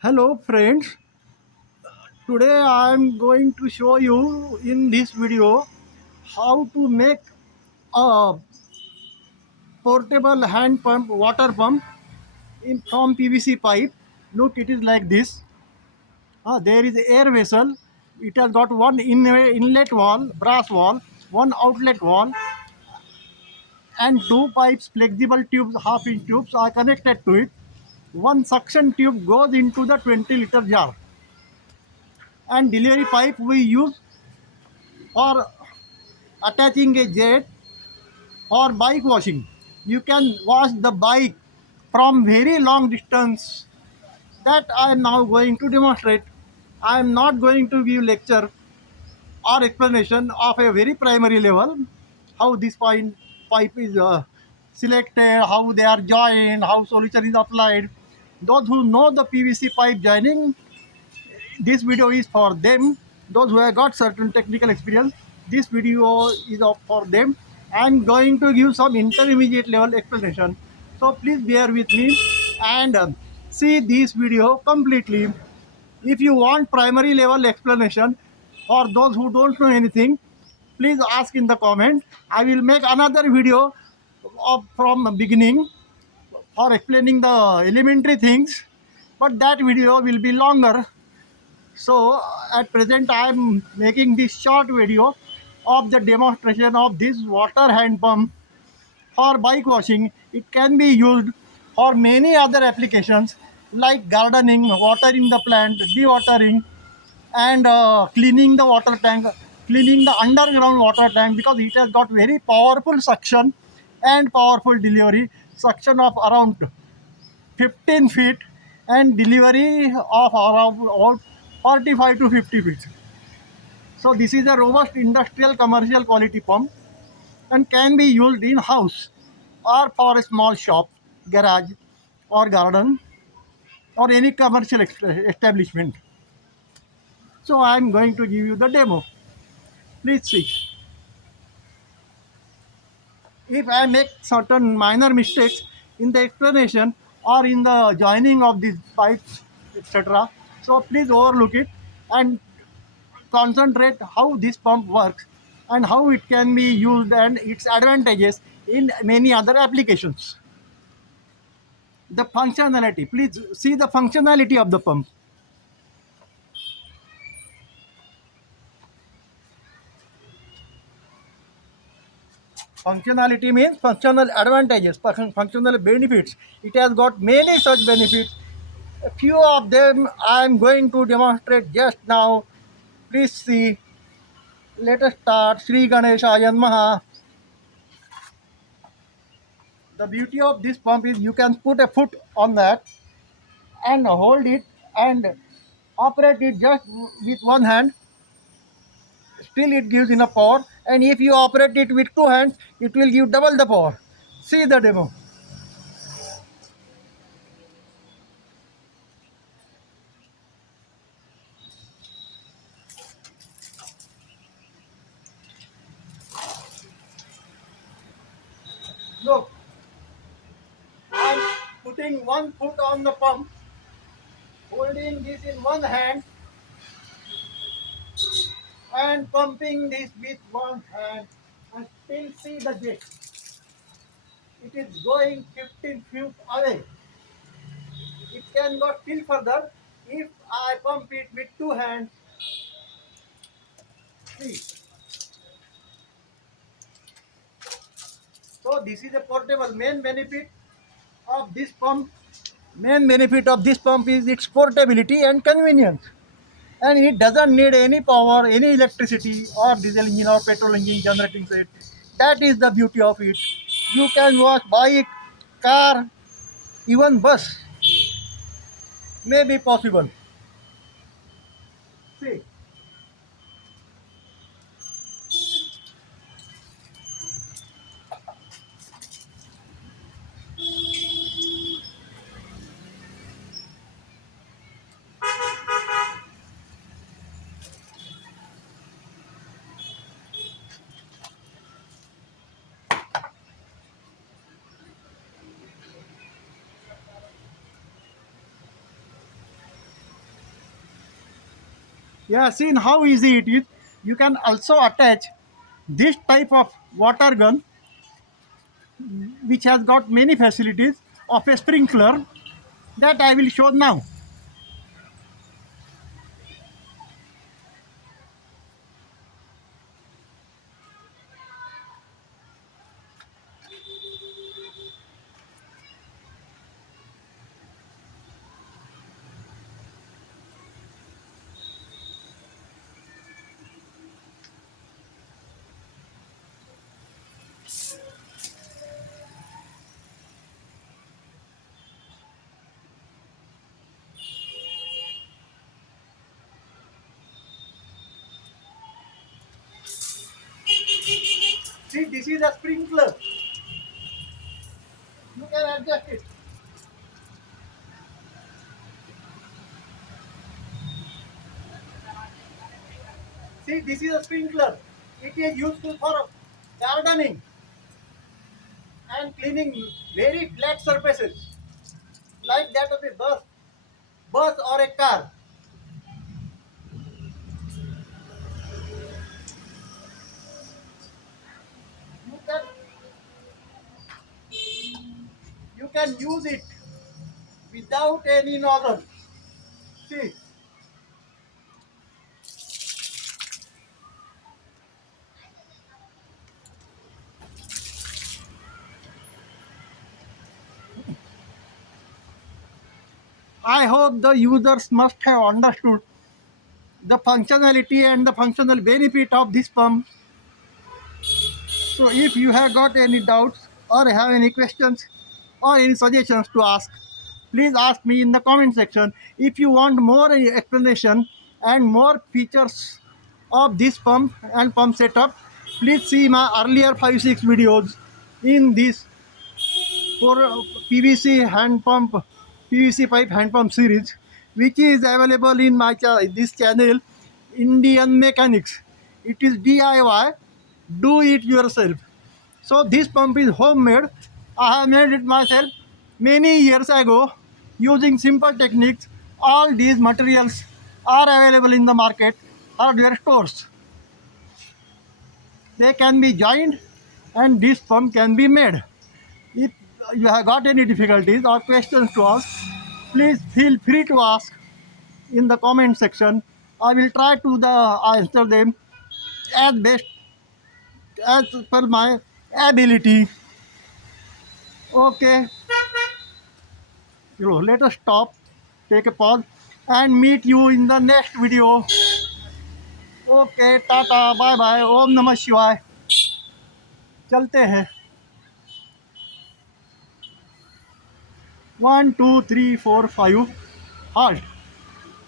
Hello friends, today I am going to show you in this video how to make a portable hand pump, water pump from PVC pipe. Look, it is like this. There is air vessel. It has got one inlet wall, brass wall, one outlet wall, and two pipes, flexible tubes, half-inch tubes are connected to it. One suction tube goes into the 20-liter jar, and delivery pipe we use for attaching a jet for bike washing. You can wash the bike from very long distance. That I am now going to demonstrate. I am not going to give lecture or explanation of a very primary level, how this pipe is selected, how they are joined, how solution is applied. Those who know the PVC pipe joining, this video is for them. Those who have got certain technical experience, this video is for them. I'm going to give some intermediate level explanation, so please bear with me and see this video completely. If you want primary level explanation for those who don't know anything, please ask in the comment. I will make another video from beginning for explaining the elementary things, but that video will be longer. So at present I am making this short video of the demonstration of this water hand pump for bike washing. It can be used for many other applications like gardening, watering the plant, dewatering, and cleaning the water tank, cleaning the underground water tank, because it has got very powerful suction and powerful delivery. Suction of around 15 feet and delivery of around about 45 to 50 feet. So this is a robust industrial commercial quality pump and can be used in house or for a small shop, garage or garden or any commercial establishment. So I am going to give you the demo. Please see. If I make certain minor mistakes in the explanation or in the joining of these pipes, etc., so please overlook it and concentrate how this pump works and how it can be used and its advantages in many other applications. The functionality, please see the functionality of the pump. Functionality means functional advantages, functional benefits. It has got many such benefits. A few of them I am going to demonstrate just now. Please see. Let us start. Sri Ganeshaya Namaha. The beauty of this pump is you can put a foot on that and hold it and operate it just with one hand. Still it gives enough power, and if you operate it with two hands, it will give double the power. See the demo. Look, I'm putting one foot on the pump, holding this in one hand and pumping this with one hand, and still see the jet. It is going 15 feet away. It can go still further if I pump it with two hands. See. So this is a portable. Of this pump, main benefit of this pump is its portability and convenience. And it doesn't need any power, any electricity or diesel engine or petrol engine generating set. That is the beauty of it. You can wash bike, car, even bus may be possible. See, Yeah, see how easy it is. You can also attach this type of water gun, which has got many facilities of a sprinkler that I will show now. See, this is a sprinkler. You can adjust it. See, this is a sprinkler. It is useful for gardening and cleaning very flat surfaces like that of a bus or a car. You can you can use it without any nozzle. See, I hope the users must have understood the functionality and the functional benefit of this pump. So if you have got any doubts or have any questions or any suggestions to ask, please ask me in the comment section. If you want more explanation and more features of this pump and pump setup, please see my earlier 5-6 videos in this for PVC hand pump, PVC pipe hand pump series, which is available in my this channel, Indian Mechanics. It is DIY, do it yourself. So this pump is homemade. I have made it myself many years ago using simple techniques. All these materials are available in the market hardware stores. They can be joined and this pump can be made. If you have got any difficulties or questions to ask, please feel free to ask in the comment section. I will try to answer them as best as per my ability. Okay, let us stop, take a pause, and meet you in the next video. Okay, tata bye bye ओम नमः शिवाय चलते हैं 1 2 3 4 5 halt